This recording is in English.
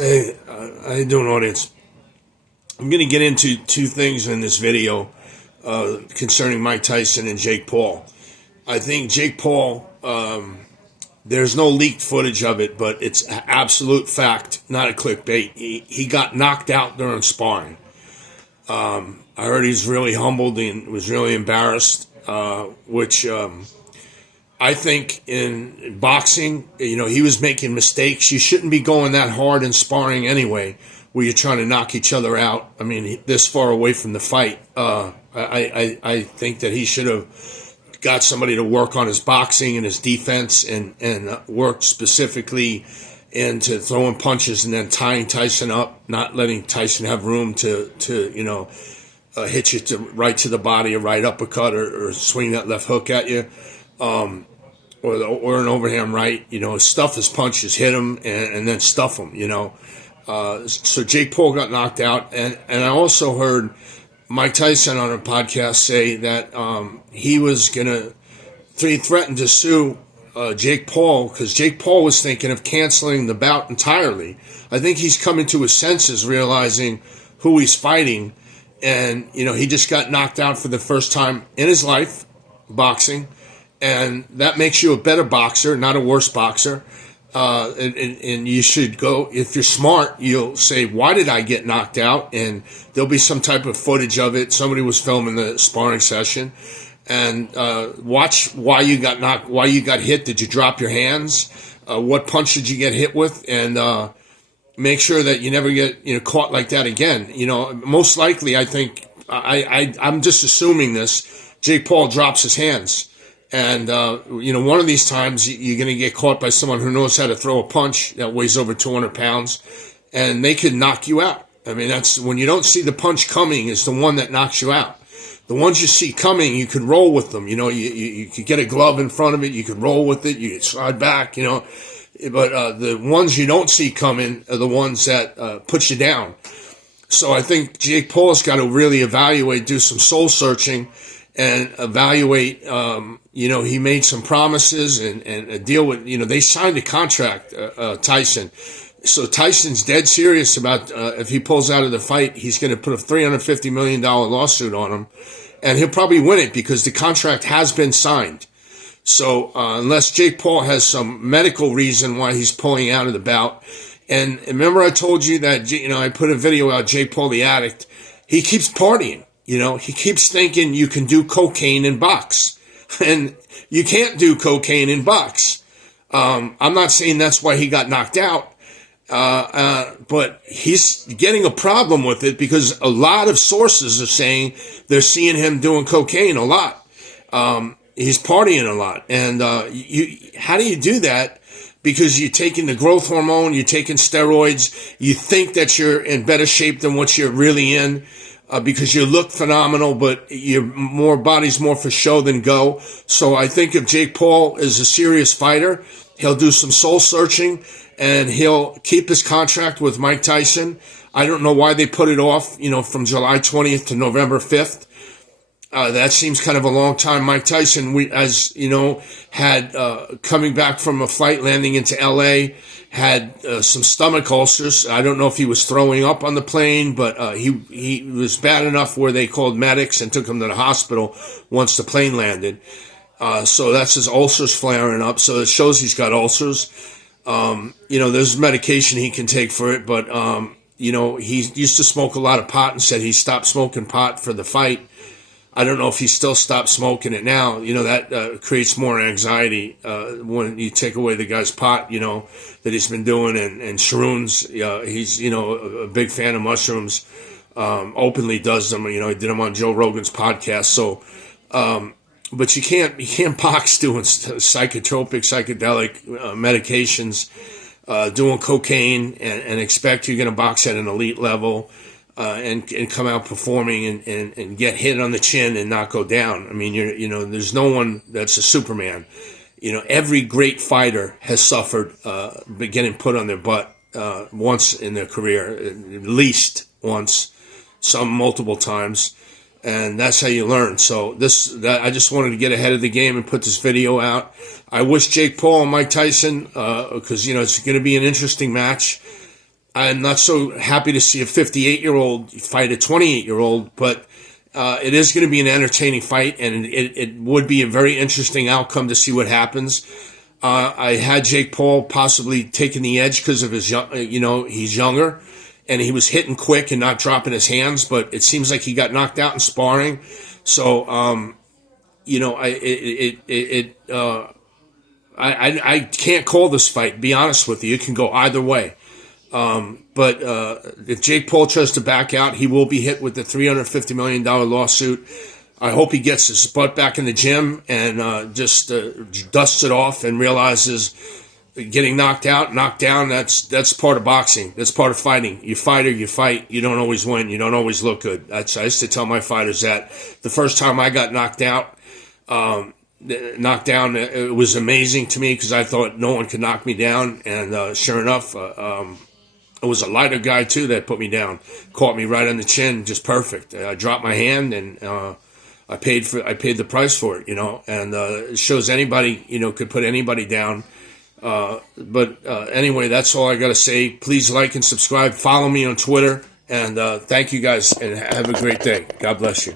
Hey, how you doing, audience? I'm going to get into two things in this video concerning Mike Tyson and Jake Paul. I think Jake Paul, there's no leaked footage of it, but it's absolute fact, not a clickbait. He got knocked out during sparring. I heard he's really humbled and was really embarrassed, which I think in boxing, he was making mistakes. You shouldn't be going that hard in sparring anyway, where you're trying to knock each other out. I mean, this far away from the fight. I think that he should have got somebody to work on his boxing and his defense and work specifically into throwing punches and then tying Tyson up, not letting Tyson have room to hit you right to the body, a right uppercut, or swing that left hook at you. Or an overhand right, stuff his punches, hit him, and then stuff him, So Jake Paul got knocked out, and I also heard Mike Tyson on a podcast say that he threatened to sue Jake Paul because Jake Paul was thinking of canceling the bout entirely. I think he's coming to his senses, realizing who he's fighting, and he just got knocked out for the first time in his life, boxing. And that makes you a better boxer, not a worse boxer. And you should go, if you're smart, you'll say, why did I get knocked out? And there'll be some type of footage of it. Somebody was filming the sparring session. And watch why you got knocked, why you got hit. Did you drop your hands? What punch did you get hit with? And make sure that you never get caught like that again. Most likely, I think, I'm just assuming this, Jake Paul drops his hands. And, one of these times you're going to get caught by someone who knows how to throw a punch that weighs over 200 pounds, and they could knock you out. I mean, that's when you don't see the punch coming is the one that knocks you out. The ones you see coming, you could roll with them. You could get a glove in front of it. You could roll with it. You could slide back, But the ones you don't see coming are the ones that put you down. So I think Jake Paul's got to really evaluate, do some soul searching, and evaluate, he made some promises and deal with, they signed a contract, Tyson. So Tyson's dead serious about, if he pulls out of the fight, he's going to put a $350 million lawsuit on him. And he'll probably win it because the contract has been signed. So, unless Jake Paul has some medical reason why he's pulling out of the bout. And remember I told you that, I put a video out, Jake Paul, the addict, he keeps partying. He keeps thinking you can do cocaine in box. And you can't do cocaine in box. I'm not saying that's why he got knocked out. But he's getting a problem with it because a lot of sources are saying they're seeing him doing cocaine a lot. He's partying a lot. And how do you do that? Because you're taking the growth hormone, you're taking steroids, you think that you're in better shape than what you're really in. Because you look phenomenal, but your body's more for show than go. So I think if Jake Paul is a serious fighter, he'll do some soul searching and he'll keep his contract with Mike Tyson. I don't know why they put it off, from July 20th to November 5th. That seems kind of a long time. Mike Tyson, had coming back from a flight landing into LA, had some stomach ulcers. I don't know if he was throwing up on the plane, but he was bad enough where they called medics and took him to the hospital once the plane landed. So that's his ulcers flaring up. So it shows he's got ulcers. There's medication he can take for it, but he used to smoke a lot of pot and said he stopped smoking pot for the fight. I don't know if he still stopped smoking it now. That creates more anxiety when you take away the guy's pot, that he's been doing, and shrooms. He's, a big fan of mushrooms, openly does them. He did them on Joe Rogan's podcast. So, but you can't box doing psychedelic medications, doing cocaine, and expect you're going to box at an elite level. And come out performing and get hit on the chin and not go down. I mean, there's no one that's a Superman. Every great fighter has suffered getting put on their butt once in their career, at least once, some multiple times, and that's how you learn. So I just wanted to get ahead of the game and put this video out. I wish Jake Paul and Mike Tyson, because it's going to be an interesting match. I'm not so happy to see a 58-year-old fight a 28-year-old, but it is going to be an entertaining fight, and it would be a very interesting outcome to see what happens. I had Jake Paul possibly taking the edge because of his, he's younger, and he was hitting quick and not dropping his hands. But it seems like he got knocked out in sparring. So, I can't call this fight. Be honest with you, it can go either way. But if Jake Paul tries to back out, he will be hit with the $350 million lawsuit. I hope he gets his butt back in the gym and just dusts it off and realizes getting knocked out, knocked down, that's part of boxing. That's part of fighting. You fight or you fight. You don't always win. You don't always look good. I used to tell my fighters that. The first time I got knocked down, it was amazing to me because I thought no one could knock me down. And sure enough, it was a lighter guy, too, that put me down. Caught me right on the chin, just perfect. I dropped my hand, and I paid the price for it, And it shows anybody, could put anybody down. But anyway, that's all I got to say. Please like and subscribe. Follow me on Twitter. And thank you guys, and have a great day. God bless you.